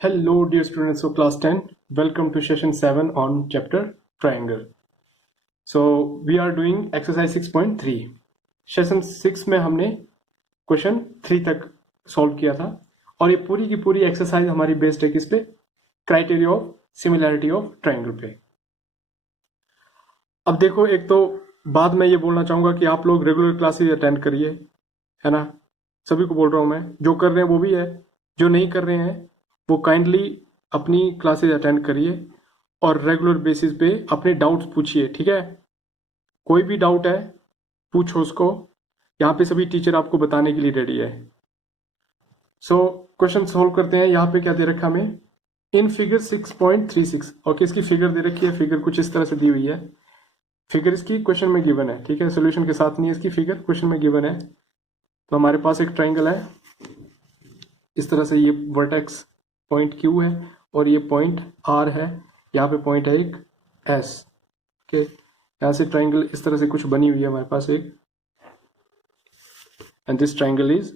Hello dear students of class 10, welcome to session 7 on chapter triangle. So we are doing exercise 6.3. Session 6 में हमने question 3 तक solve किया था और ये पूरी की पूरी एक्सरसाइज हमारी बेस्ड है किस पे? Criteria of similarity of triangle पे। अब देखो, एक तो बाद में ये बोलना चाहूंगा कि आप लोग रेगुलर क्लासेस अटेंड करिए, है ना। सभी को बोल रहा हूं मैं, जो कर रहे हैं वो भी है, जो नहीं कर रहे हैं वो काइंडली अपनी क्लासेस अटेंड करिए और रेगुलर बेसिस पे अपने डाउट्स पूछिए, ठीक है। कोई भी डाउट है पूछो उसको, यहाँ पे सभी टीचर आपको बताने के लिए रेडी है। सो क्वेश्चन सोल्व करते हैं। यहाँ पे क्या दे रखा हमें? इन फिगर 6.36, ओके, इसकी फिगर दे रखी है। फिगर कुछ इस तरह से दी हुई है। फिगर इसकी क्वेश्चन में गिवन है, ठीक है, सोल्यूशन के साथ नहीं है, इसकी फिगर क्वेश्चन में गिवन है। तो हमारे पास एक ट्राइंगल है इस तरह से, ये वर्टेक्स पॉइंट Q है और ये पॉइंट R है, यहाँ पे पॉइंट है एक S, ओके। यहाँ से ट्राइंगल इस तरह से कुछ बनी हुई है हमारे पास एक, and this triangle is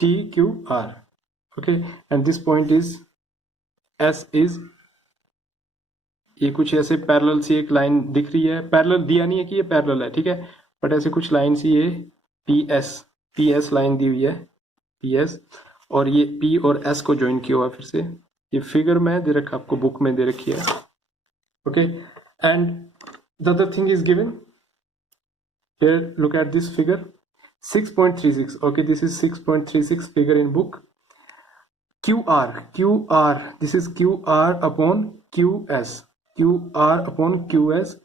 TQR, okay, and this point is S is, ये कुछ ऐसे पैरेलल सी एक लाइन दिख रही है। पैरेलल दिया नहीं है कि ये पैरेलल है, ठीक है, बट ऐसे कुछ लाइन सी, ये PS लाइन दी हुई है, PS, और ये P और S को ज्वाइन किया हुआ। फिर से ये फिगर में दे रखा, आपको बुक में दे रखी है, okay. And the other thing is given here, look at this figure 6.36, okay, this is 6.36 figure in book. QR, this is QR upon QS, QR upon QS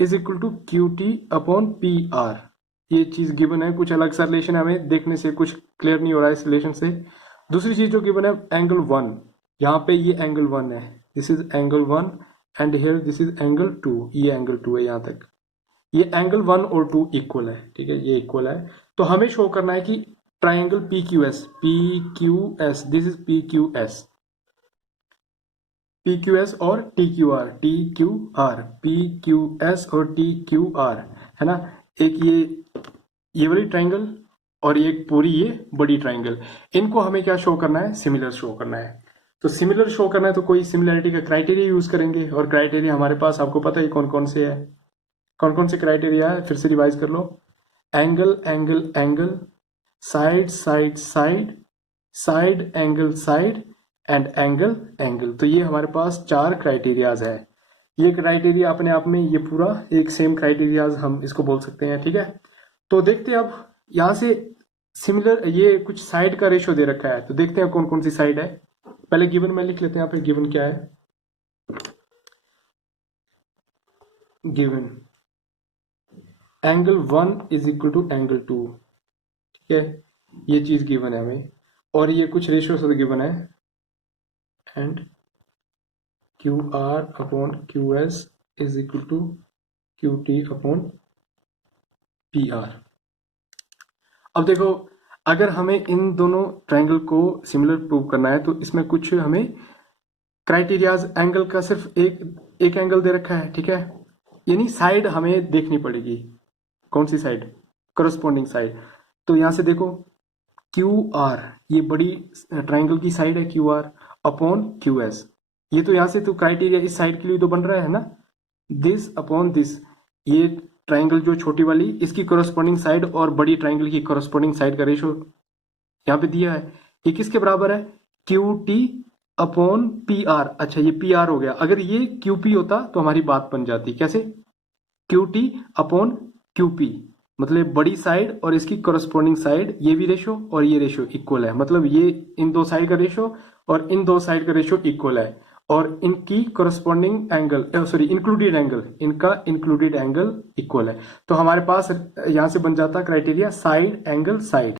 is equal to QT upon PR। ये चीज given है, कुछ अलग सा relation है, हमें देखने से कुछ क्लियर नहीं हो रहा है इस रिलेशन से। दूसरी चीज जो गिवन है एंगल 1, यहाँ पे ये एंगल 1 है, this is angle 1 and here this is angle 2, ये एंगल 2 है यहाँ तक। ये एंगल 1 और 2 इक्वल है, ठीक है, ये इक्वल है। तो हमें शो करना है कि triangle PQS, this is PQS और TQR, PQS और TQR, है ना। एक ये वाली ट्राइंगल और एक पूरी ये बड़ी ट्राइंगल, इनको हमें क्या शो करना है? सिमिलर शो करना है। तो सिमिलर शो करना है तो कोई सिमिलरिटी का क्राइटेरिया यूज करेंगे, और क्राइटेरिया हमारे पास आपको पता है कौन कौन से है, कौन कौन से क्राइटेरिया है, फिर से रिवाइज कर लो। Angle angle angle, side side side, side angle side, and angle angle. तो ये हमारे पास 4 क्राइटेरियाज है। ये क्राइटेरिया अपने आप में ये पूरा एक सेम क्राइटेरियाज हम इसको बोल सकते हैं, ठीक है। तो देखते हैं अब यहाँ से सिमिलर, ये कुछ साइड का रेशो दे रखा है, तो देखते हैं कौन कौन सी साइड है। पहले गिवन में लिख लेते हैं, यहाँ पे गिवन क्या है। Given angle 1 is equal to angle 2, ठीक है, ये चीज गिवन है हमें, और ये कुछ रेशियो से गिवन है, and QR upon QS is equal to QT upon PR। अब देखो, अगर हमें इन दोनों ट्राइंगल को सिमिलर प्रूव करना है तो इसमें कुछ हमें क्राइटेरियाज, एंगल का सिर्फ एक एंगल दे रखा है, ठीक है, यानी साइड हमें देखनी पड़ेगी। कौन सी साइड? Corresponding side. तो यहां से देखो QR, ये बड़ी ट्राइंगल की साइड है QR अपॉन QS, ये तो यहां से तो क्राइटेरिया इस साइड के लिए तो बन रहा है ना, दिस अपॉन दिस, ये ट्राइंगल जो छोटी वाली, इसकी कोरस्पॉन्डिंग साइड और बड़ी ट्राइंगल की कोरस्पॉन्डिंग साइड का रेशो यहाँ पे दिया है। ये किसके बराबर है? QT upon PR। अच्छा, ये PR हो गया। अगर ये QP होता तो हमारी बात बन जाती। कैसे? QT अपॉन QP, मतलब बड़ी साइड और इसकी कोरस्पॉन्डिंग साइड, ये भी रेशो और ये रेशो इक्वल है, मतलब ये इन दो साइड का रेशो और इन दो साइड का रेशो इक्वल है, और इनकी corresponding angle, sorry included angle, इनका इंक्लूडेड एंगल इक्वल है। तो हमारे पास यहां से बन जाता क्राइटेरिया साइड एंगल साइड।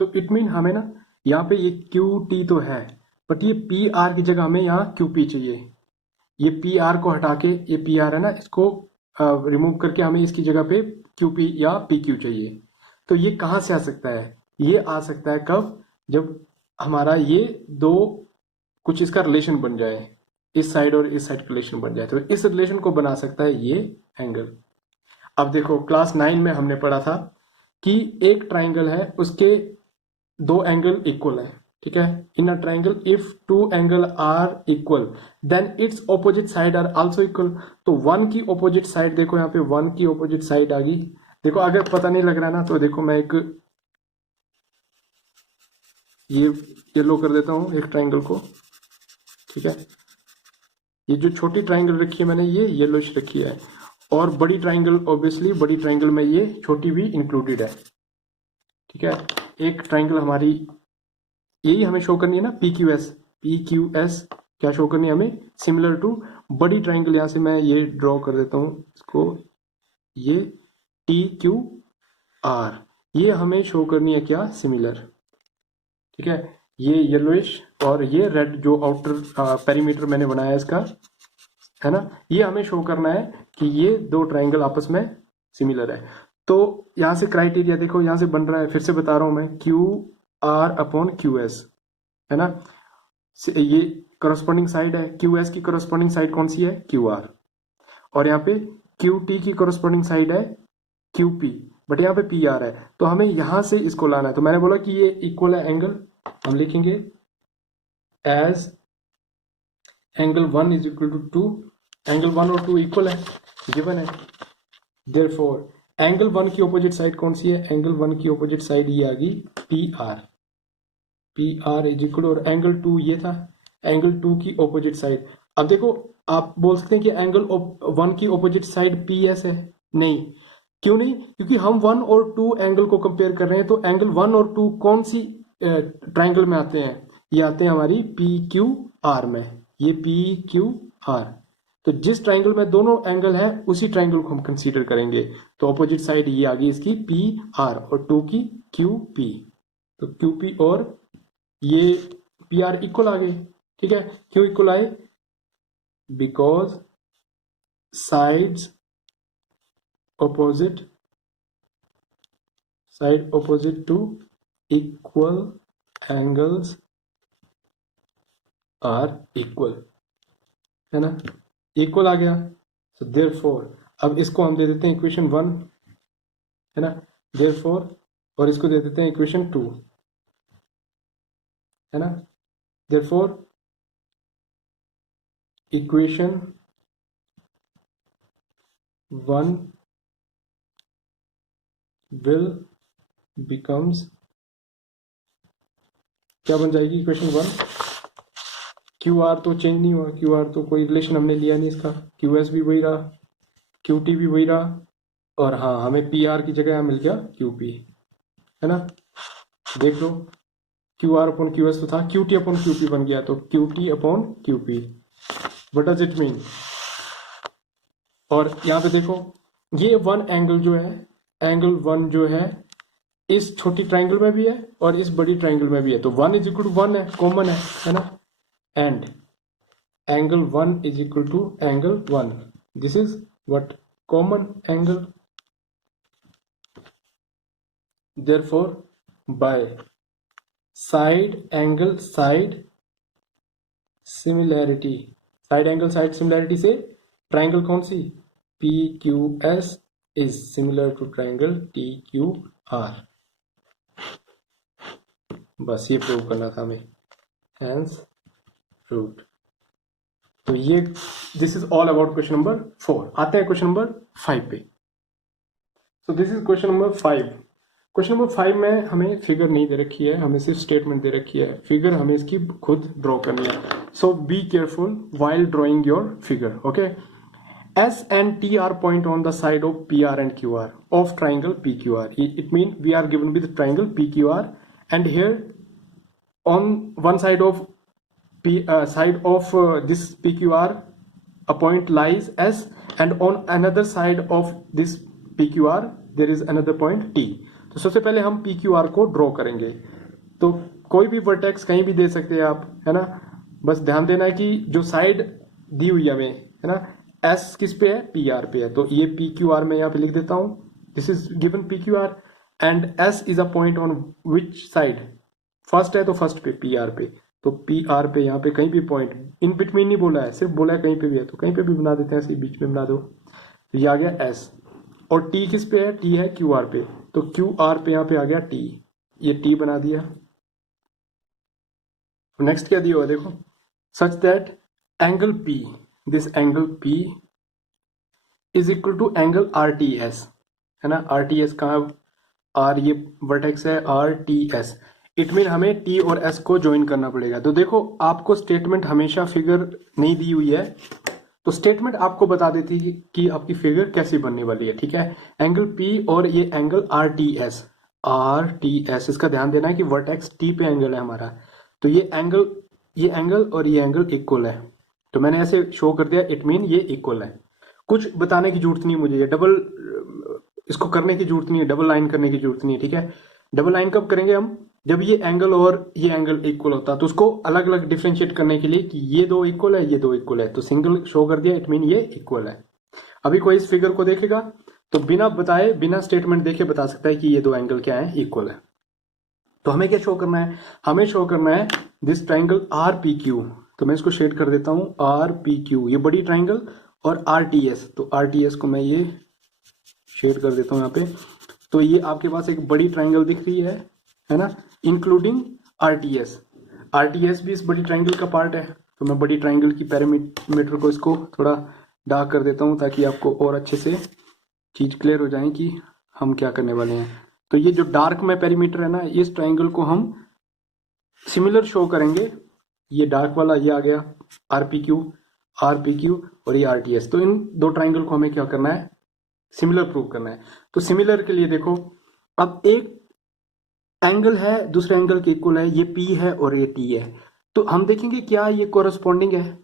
तो इट मीन हमें ना यहाँ पे ये QT तो है, बट ये PR की जगह हमें यहाँ QP चाहिए। ये PR को हटा के, ये PR है ना, इसको रिमूव करके हमें इसकी जगह पे QP या PQ चाहिए। तो ये कहाँ से आ सकता है? ये आ सकता है कब? जब हमारा ये दो कुछ इसका रिलेशन बन जाए, इस साइड और इस साइड का रिलेशन बन जाए, तो इस रिलेशन को बना सकता है ये एंगल। अब देखो, क्लास 9 में हमने पढ़ा था कि एक ट्राइंगल है, उसके दो एंगल इक्वल है, ठीक है, in a triangle if two angle are equal then its opposite side are also equal. तो वन की ऑपोजिट साइड देखो, यहाँ पे वन की ऑपोजिट साइड आ गई। देखो अगर पता नहीं लग रहा है ना तो देखो मैं एक ये येलो कर देता हूं एक ट्राइंगल को, ठीक है, ये जो छोटी ट्राइंगल रखी है मैंने ये येलोइश रखी है, और बड़ी ट्राइंगल ऑब्वियसली बड़ी ट्राइंगल में ये छोटी भी इंक्लूडेड है, ठीक है। एक ट्राइंगल हमारी यही हमें शो करनी है ना, पी क्यू एस क्या शो करनी है हमें, सिमिलर टू बड़ी ट्राइंगल। यहां से मैं ये ड्रॉ कर देता हूं इसको, ये टी क्यू आर, ये हमें शो करनी है क्या, सिमिलर, ठीक है। ये येलोइश और ये रेड जो आउटर पेरीमीटर मैंने बनाया इसका, है ना, ये हमें शो करना है कि ये दो ट्राइंगल आपस में सिमिलर है। तो यहां से क्राइटेरिया देखो यहां से बन रहा है, फिर से बता रहा हूं मैं, Q R upon Q S, है ना, ये करस्पॉन्डिंग साइड है, क्यू एस की करस्पॉन्डिंग साइड कौन सी है, क्यू आर, और यहाँ पे क्यू टी की करस्पॉन्डिंग साइड है क्यू पी, बट यहाँ पे पी आर है, तो हमें यहां से इसको लाना है। तो मैंने बोला कि ये इक्वल है एंगल, हम लिखेंगे as angle 1 is equal to 2, angle 1 और 2 इक्वल है, गिवन है। देयरफॉर एंगल 1 की ऑपोजिट साइड कौन सी है, एंगल 1 की ऑपोजिट साइड ये आ गई पी आर इज इक्वल, और एंगल 2 ये था, एंगल 2 की ऑपोजिट साइड। अब देखो आप बोल सकते हैं कि एंगल 1 की ऑपोजिट साइड पी एस है, नहीं, क्यों नहीं, क्योंकि हम 1 और 2 एंगल को कंपेयर कर रहे हैं, तो एंगल 1 और 2 कौन सी ट्राइंगल में आते हैं, ये आते हैं हमारी पी क्यू आर में, ये पी क्यू आर। तो जिस ट्राइंगल में दोनों एंगल है उसी ट्राइंगल को हम कंसीडर करेंगे, तो ऑपोजिट साइड ये आ गई इसकी पी आर और 2 की क्यू पी, तो क्यू पी और ये पी आर इक्वल आ गए, ठीक है। क्यों इक्वल आए, because side opposite to equal angles are equal, है ना, इक्वल आ गया। so therefore अब इसको हम दे देते हैं इक्वेशन 1, है ना, therefore और इसको दे देते हैं इक्वेशन 2, है ना, therefore इक्वेशन 1 will becomes क्या बन जाएगी, इक्वेशन 1, क्यू आर तो चेंज नहीं हुआ, क्यू आर तो कोई रिलेशन हमने लिया नहीं इसका, क्यू एस भी वही रहा, क्यू टी भी वही रहा, और हाँ हमें पी आर की जगह मिल गया क्यू पी, है ना, देख लो Q R upon Q S तो था, Q T upon Q P बन गया, तो Q T upon Q P, what does it mean. और यहाँ पे देखो ये वन एंगल जो है, एंगल 1 जो है इस छोटी ट्राइंगल में भी है और इस बड़ी ट्राइंगल में भी है, तो 1 इज इक्वल टू 1 है, कॉमन है ना, and angle 1 is equal to angle 1, this is what, common angle. therefore by side angle side similarity, side angle side similarity से ट्राइंगल कौन सी, P Q S is similar to triangle T Q R, बस ये prove करना था हमें, hence proved. तो ये this is all about question number 4। आते हैं क्वेश्चन नंबर 5 पे। So this is question number 5। Question number 5 में हमें फिगर नहीं दे रखी है, हमें सिर्फ स्टेटमेंट दे रखी है, फिगर हमें इसकी खुद ड्रॉ करनी है। So be careful while drawing your figure, okay. S and T are point on the side of PR and QR of triangle PQR. It means we are given with triangle PQR, and here on one side of this PQR a point lies S, and on another side of this PQR there is another point T. तो सबसे पहले हम PQR को draw करेंगे। तो कोई भी vertex कहीं भी दे सकते हैं आप, है ना, बस ध्यान देना है कि जो साइड दी हुई है हमें, है ना, S किस पे है, PR पे है, तो ये PQR में यहाँ पे लिख देता हूं, this is given PQR and S is a point on which side, first है तो फर्स्ट पे PR पे, तो PR पे यहाँ पे कहीं भी पॉइंट, इन बिटवीन नहीं बोला है, सिर्फ बोला है कहीं पे भी है, तो कहीं पे भी बना देते हैं, ऐसे बीच में बना दो, तो ये आ गया S। और T किस पे है, T है QR पे, तो QR पे यहाँ पे आ गया T, ये T बना दिया, नेक्स्ट क्या दिया हुआ है देखो, such that angle P, this angle P is equal to angle R T S, है ना। आर टी एस कहाँ, आर ये वर्टेक्स है, R T S, it mean हमें टी और एस को ज्वाइन करना पड़ेगा। तो देखो आपको स्टेटमेंट हमेशा फिगर नहीं दी हुई है, तो स्टेटमेंट आपको बता देती है कि आपकी फिगर कैसी बनने वाली है, ठीक है। एंगल पी और ये angle R T S, are T S, इसका ध्यान देना है कि वर्टेक्स टी पे एंगल है हमारा, तो ये एंगल और ये एंगल इक्वल है, तो मैंने ऐसे शो कर दिया, इट मीन ये इक्वल है। कुछ बताने की जरूरत नहीं मुझे, ये डबल इसको करने की जरूरत नहीं है, डबल लाइन करने की जरूरत नहीं है, ठीक है। डबल लाइन कब करेंगे हम, जब ये एंगल और ये एंगल इक्वल होता है, तो उसको अलग अलग डिफ्रेंशिएट करने के लिए कि ये दो इक्वल है, ये दो इक्वल है, तो सिंगल शो कर दिया, इट मीन ये इक्वल है। अभी कोई इस फिगर को देखेगा तो बिना बताए, बिना स्टेटमेंट देखे बता सकता है कि ये दो एंगल क्या है, इक्वल है। तो हमें क्या शो करना है, हमें शो करना है this triangle R P Q, तो मैं इसको शेड कर देता हूं आर पी क्यू, ये बड़ी ट्राइंगल, और आर टी एस, तो आर टी एस को मैं ये शेड कर देता हूं यहाँ पे। तो ये आपके पास एक बड़ी ट्राइंगल दिख रही है ना, including our T S, are T S भी इस बड़ी ट्राइंगल का पार्ट है। तो मैं बड़ी ट्राइंगल की पैरामीटर को इसको थोड़ा डार्क कर देता हूं ताकि आपको और अच्छे से चीज क्लियर हो जाए कि हम क्या करने वाले हैं। तो ये जो डार्क में पेरीमीटर है ना, इस ट्राइंगल को हम सिमिलर शो करेंगे, ये डार्क वाला ये आ गया आरपीक्यू, आरपीक्यू और ये आरटीएस, तो इन दो ट्राइंगल को हमें क्या करना है, सिमिलर प्रूव करना है। तो सिमिलर के लिए देखो, अब एक एंगल है दूसरे एंगल के इक्वल है, ये पी है और ये टी है, तो हम देखेंगे क्या ये कोरस्पॉन्डिंग है।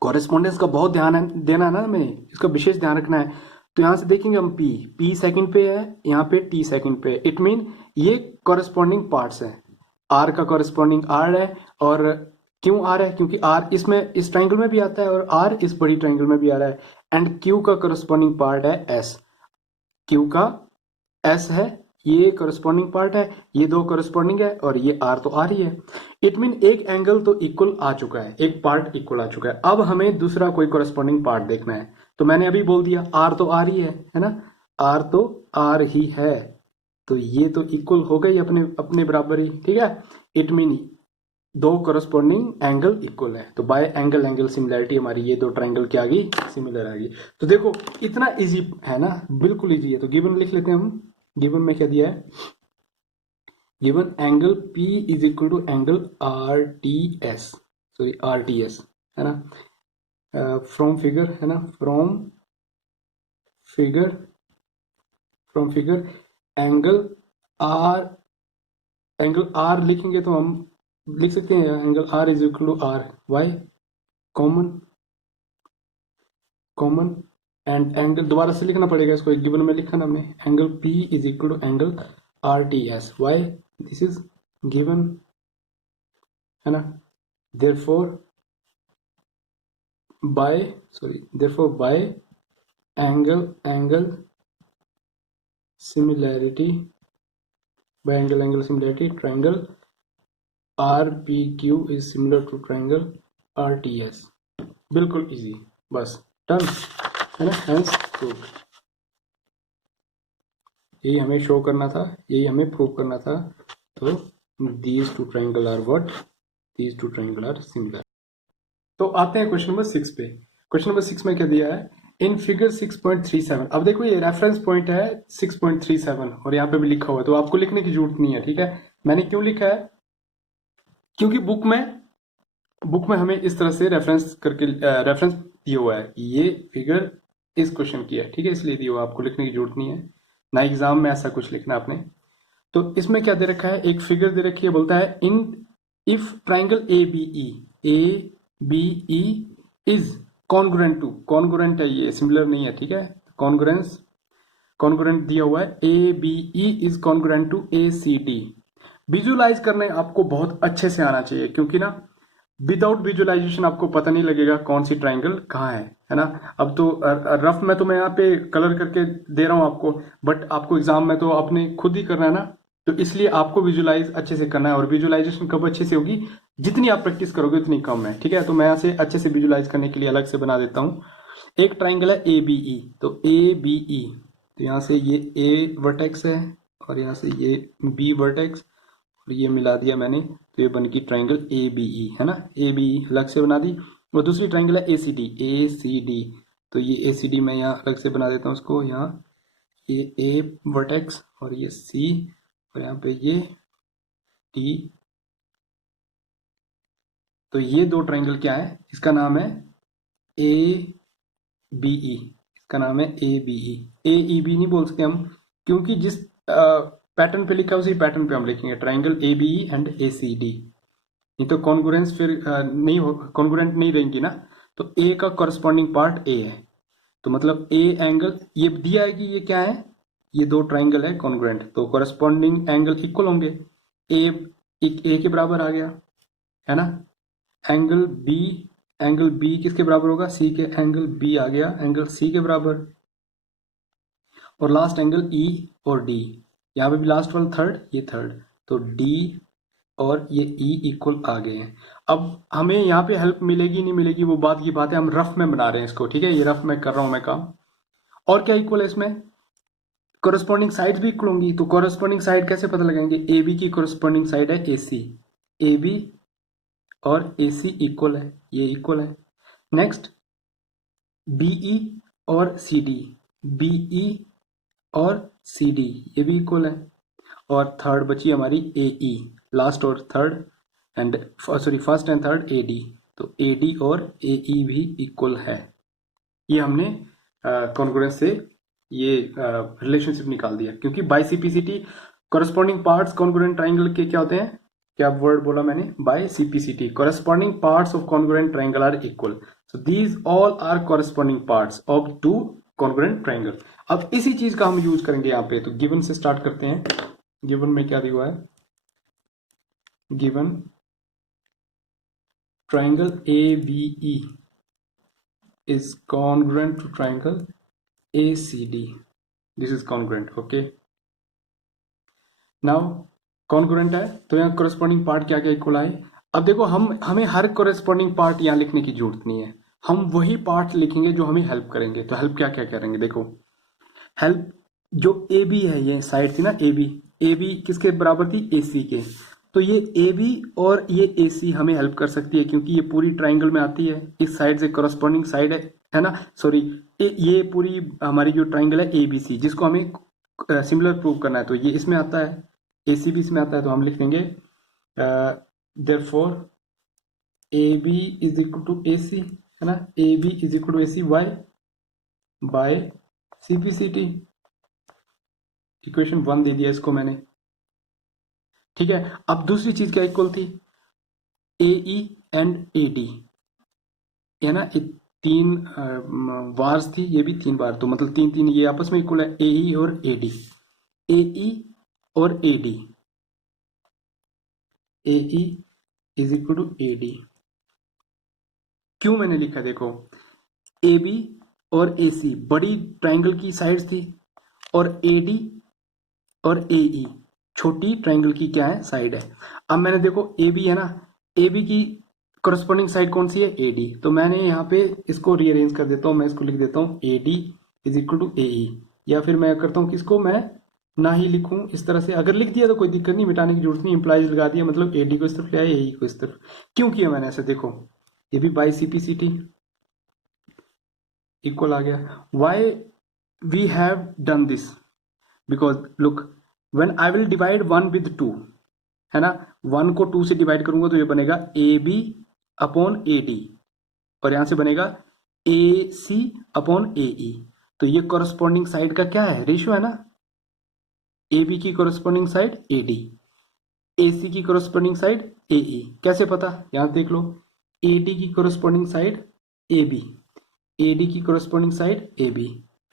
कोरेस्पोंडेंस का बहुत ध्यान देना है ना हमें, इसका विशेष ध्यान रखना है। तो यहां से देखेंगे हम पी सेकंड पे है, यहाँ पे टी सेकंड पे, इट मीन ये कोरेस्पोंडिंग पार्ट्स है। आर का कोरेस्पोंडिंग आर है, और क्यों आर है, क्योंकि आर इसमें इस ट्राइंगल में भी आता है और आर इस बड़ी ट्राइंगल में भी आ रहा है। एंड क्यू का कोरेस्पोंडिंग पार्ट है एस, क्यू का एस है, ये कोरेस्पोंडिंग पार्ट है, ये दो कोरेस्पोंडिंग है, और ये आर तो आर ही है। इट मीन एक एंगल तो इक्वल आ चुका है, एक पार्ट इक्वल आ चुका है। अब हमें दूसरा कोई कोरेस्पोंडिंग पार्ट देखना है, तो मैंने अभी बोल दिया आर तो आर ही है ना, आर तो आर ही है, तो ये तो इक्वल हो गई अपने अपने बराबर ही, ठीक है। इट मीन दो कोरेस्पोंडिंग एंगल इक्वल है, तो बाय एंगल एंगल सिमिलैरिटी हमारी ये दो ट्राइंगल क्या आ गई, सिमिलर आ गई। तो देखो इतना इजी है ना, बिल्कुल इजी है। तो गिवन लिख लेते हैं हम, गिवन में क्या दिया है, given angle P is equal to angle R T S, sorry R T S, है ना, फ्रॉम फिगर, है ना, फ्रॉम फिगर एंगल आर लिखेंगे तो हम लिख सकते हैं angle R is equal to R Y, common and angle दोबारा से लिखना पड़ेगा इसको, गिवन में लिखा ना हमने, angle P is equal to angle R T S Y, this is given, है ना। Therefore by angle similarity, by angle similarity triangle R P Q is similar to triangle R T S. बिल्कुल easy, बस done, है ना, hence proved. यही हमें show करना था, यही हमें प्रूव करना था। तो these two triangle are what, these two triangle are similar. तो आते हैं क्वेश्चन नंबर 6 पे। क्वेश्चन नंबर 6 में क्या दिया है, इन फिगर 6.37, अब देखो ये रेफरेंस पॉइंट है 6.37 और यहाँ पे भी लिखा हुआ है, तो आपको लिखने की जरूरत नहीं है, ठीक है। मैंने क्यों लिखा है, क्योंकि बुक में हमें इस तरह से रेफरेंस करके रेफरेंस दिया हुआ है, ये फिगर इस क्वेश्चन की है, ठीक है, इसलिए दिया हुआ, आपको लिखने की जरूरत नहीं है, ना एग्जाम में ऐसा कुछ लिखना आपने। तो इसमें क्या दे रखा है, एक फिगर दे रखी है, बोलता है इन if triangle A B E is congruent to, congruent है ये, सिमिलर नहीं है, ठीक है, कॉन्ग्रुएंट दिया हुआ है, A B E is congruent to A C D. Visualize करने आपको बहुत अच्छे से आना चाहिए, क्योंकि ना विदाउट विजुअलाइजेशन आपको पता नहीं लगेगा कौन सी ट्राइंगल कहाँ है ना। अब तो रफ में तो मैं यहाँ पे कलर करके दे रहा हूँ आपको, बट आपको एग्जाम में तो आपने खुद ही करना है ना, तो इसलिए आपको विजुअलाइज अच्छे से करना है। और विजुअलाइजेशन कब अच्छे से होगी, जितनी आप प्रैक्टिस करोगे उतनी कम है, ठीक है। तो मैं यहाँ से अच्छे से विजुअलाइज करने के लिए अलग से बना देता हूँ। एक ट्राइंगल है ए बी ई, तो ए बी ई, तो यहाँ से ये ए वर्टेक्स है और यहाँ से ये बी वर्टेक्स, और ये मिला दिया मैंने, तो ये बन गई ट्राइंगल ए बी ई, है ना। ए बी ई अलग से बना दी। और दूसरी ट्राइंगल है ए C D, A C D, तो ये ए सी डी मैं यहाँ अलग से बना देता हूँ उसको। यहाँ ये ए वर्टेक्स और ये सी, और यहाँ पे ये डी। तो ये दो ट्राइंगल क्या है, इसका नाम है ए बी ई, इसका नाम है A B E. A E B नहीं बोल सकते हम, क्योंकि जिस पैटर्न पे लिखा है उसी पैटर्न पे हम लिखेंगे, triangle A B E and A C D. नहीं तो कॉन्ग्रुएंस फिर नहीं हो, कॉन्ग्रुएंट नहीं रहेंगी ना। तो ए का कॉरस्पॉन्डिंग पार्ट ए है, तो मतलब ए एंगल ये दिया है कि ये क्या है, ये दो ट्राइंगल है कॉन्ग्रुएंट, तो कॉरस्पॉन्डिंग एंगल इक्वल होंगे। ए के बराबर आ गया, है ना। एंगल बी किसके बराबर होगा, सी के, एंगल बी आ गया एंगल सी के बराबर। और लास्ट एंगल ई और डी, यहाँ पे भी लास्ट वाला थर्ड, ये थर्ड, तो डी और ये ई इक्वल आ गए हैं। अब हमें यहाँ पे हेल्प मिलेगी नहीं मिलेगी वो बात की बात है, हम रफ में बना रहे हैं इसको, ठीक है। ये रफ में कर रहा हूं मैं काम। और क्या इक्वल है इसमें, कोरस्पॉन्डिंग साइड भी इक्वल होंगी। तो कोरस्पॉन्डिंग साइड कैसे पता लगाएंगे, ए बी की कोरस्पॉन्डिंग साइड है ए सी, ए बी और ए सी इक्वल है, ये इक्वल है। नेक्स्ट बीई और सी डी, बीई और सी डी ये भी इक्वल है। और थर्ड बची हमारी ए ई, लास्ट और third and sorry first and third A D, तो ए डी और ए ई भी इक्वल है। ये हमने कॉन्ग्रुएंस से ये रिलेशनशिप निकाल दिया, क्योंकि by CPCT corresponding parts congruent triangle के क्या होते हैं, क्या वर्ड बोला मैंने, by CPCT corresponding parts of congruent triangle are equal, so these all are corresponding parts of two congruent triangle. अब इसी चीज का हम यूज करेंगे यहाँ पे, तो गिवन से स्टार्ट करते हैं। गिवन में क्या दिया हुआ है, given triangle ABE is congruent to triangle ACD. This is congruent, okay. Now congruent है तो यहाँ corresponding part क्या क्या इक्वल आए। अब देखो हमें हर corresponding part यहाँ लिखने की जरूरत नहीं है, हम वही पार्ट लिखेंगे जो हमें हेल्प करेंगे। तो हेल्प क्या क्या करेंगे, देखो हेल्प जो ए बी है, ये साइड थी ना ए बी किसके बराबर थी, ए सी के, तो ये ए बी और ये ए सी हमें हेल्प कर सकती है, क्योंकि ये पूरी ट्राइंगल में आती है, इस साइड से करस्पॉन्डिंग साइड है ना, सॉरी ये पूरी हमारी जो ट्राइंगल है ए बी सी, जिसको हमें सिमिलर प्रूव करना है, तो ये इसमें आता है, ए सी भी इसमें आता है, तो हम लिख देंगे therefore A B is equal to A C, है ना, A B is equal to A C why by C P C T. Equation 1 दे दिया इसको मैंने, ठीक है। अब दूसरी चीज क्या इक्वल थी, ए ई एंड ए डी, है ना, तीन बार्स थी, ये भी 3 बार, तो मतलब 3 ये आपस में इक्वल है, ए ई और ए डी, ए ई और A D, A E is equal to A D. क्यों मैंने लिखा, देखो ए बी और ए सी बड़ी ट्राइंगल की साइड्स थी, और ए डी और ए ई छोटी ट्राइंगल की क्या है, साइड है। अब मैंने देखो ए बी है ना, ए बी की कोरस्पॉन्डिंग साइड कौन सी है, ए डी, तो मैंने यहाँ पे इसको रीअरेंज कर देता हूँ, मैं इसको लिख देता हूँ A D is equal to A E, या फिर मैं करता हूँ किसको मैं ना ही लिखूं इस तरह से, अगर लिख दिया तो कोई दिक्कत नहीं, मिटाने की जरूरत नहीं, इंप्लाइज लगा दिया, मतलब ए डी को इस तरफ ले आया, ए ई को इस तरफ। क्यों किया मैंने ऐसे, देखो ये भी by C P C T equal आ गया। Why we have done this, because look when I will divide 1 with 2, है ना, 1 को 2 से डिवाइड करूंगा तो ये बनेगा A B upon A D, और यहां से बनेगा ए सी अपॉन ए ई, तो ये कॉरस्पॉन्डिंग साइड का क्या है, रेशियो है ना, ए बी की corresponding side A D, A C की कॉरस्पॉन्डिंग साइड ए ई। कैसे पता, यहां देख लो, ए डी की corresponding side A B, A D की कॉरस्पॉन्डिंग साइड ए बी,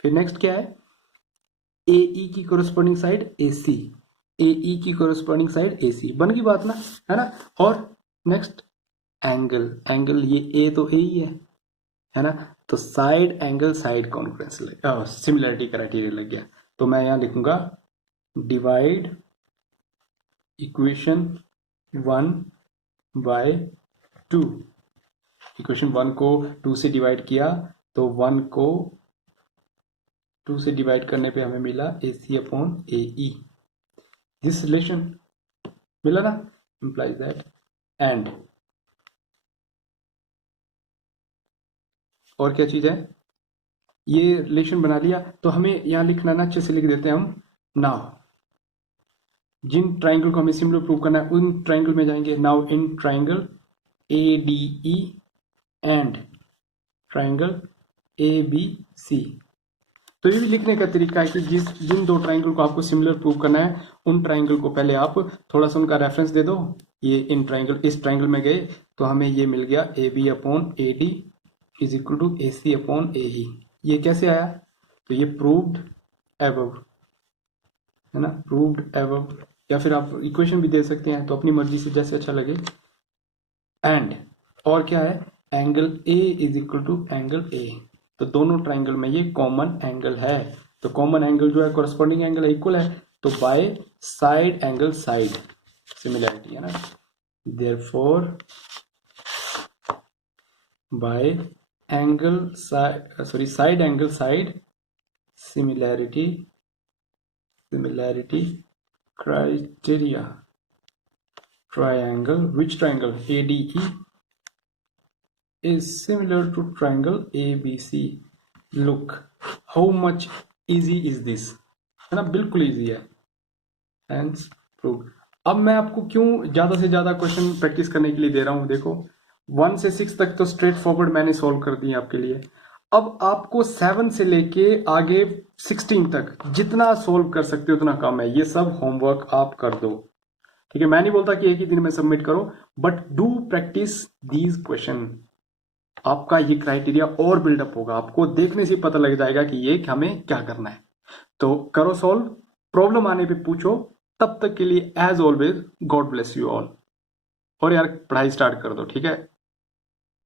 फिर नेक्स्ट क्या है, ए ई की कोरस्पॉन्डिंग साइड ए सी, ए ई की कोरस्पॉन्डिंग साइड ए सी, बन गई बात ना, है ना। और नेक्स्ट एंगल, एंगल ये ए तो ए ही है ना, तो side angle side congruence similarity criteria लग गया, तो मैं यहां लिखूंगा डिवाइड इक्वेशन 1 बाय 2, इक्वेशन 1 को 2 से डिवाइड किया तो 1 को 2 से डिवाइड करने पे हमें मिला A C upon A E. This relation मिला ना, implies that and और क्या चीज है, ये रिलेशन बना लिया तो हमें यहां लिखना ना, अच्छे से लिख देते हैं हम नाउ। जिन ट्राइंगल को हमें सिमिलर प्रूव करना है उन ट्राइंगल में जाएंगे। Now in triangle ADE and triangle ABC। तो ये भी लिखने का तरीका है कि जिन दो ट्राइंगल को आपको सिमिलर प्रूव करना है उन ट्राइंगल को पहले आप थोड़ा सा उनका रेफरेंस दे दो। ये इन ट्राइंगल, इस ट्राइंगल में गए तो हमें ये मिल गया AB upon AD is equal to AC upon AE। ये कैसे आया, तो ये प्रूव्ड एबव है ना, प्रूव्ड एबव, या फिर आप इक्वेशन भी दे सकते हैं, तो अपनी मर्जी से जैसे अच्छा लगे। एंड और क्या है, angle A is equal to angle A। तो दोनों ट्राइंगल में ये कॉमन एंगल है, तो कॉमन एंगल जो है कोरस्पॉन्डिंग एंगल इक्वल है, तो by side angle side similarity है ना, therefore by angle side angle side similarity criteria triangle, which triangle ADE is similar to triangle ABC। look how much easy is this, है ना, बिल्कुल easy है। Hence proved। अब मैं आपको क्यों ज्यादा से ज्यादा क्वेश्चन प्रैक्टिस करने के लिए दे रहा हूं, देखो 1 से 6 तक तो स्ट्रेट फॉरवर्ड मैंने सॉल्व कर दिए आपके लिए। अब आपको 7 से लेके आगे 16 तक जितना सॉल्व कर सकते हो उतना कम है, ये सब होमवर्क आप कर दो, ठीक है। मैं नहीं बोलता कि एक ही दिन में सबमिट करो, but do practice these question. आपका ये क्राइटेरिया और बिल्डअप होगा, आपको देखने से पता लग जाएगा कि ये हमें क्या करना है। तो करो सॉल्व, प्रॉब्लम आने पे पूछो। तब तक के लिए as always God bless you all. और यार पढ़ाई स्टार्ट कर दो, ठीक है।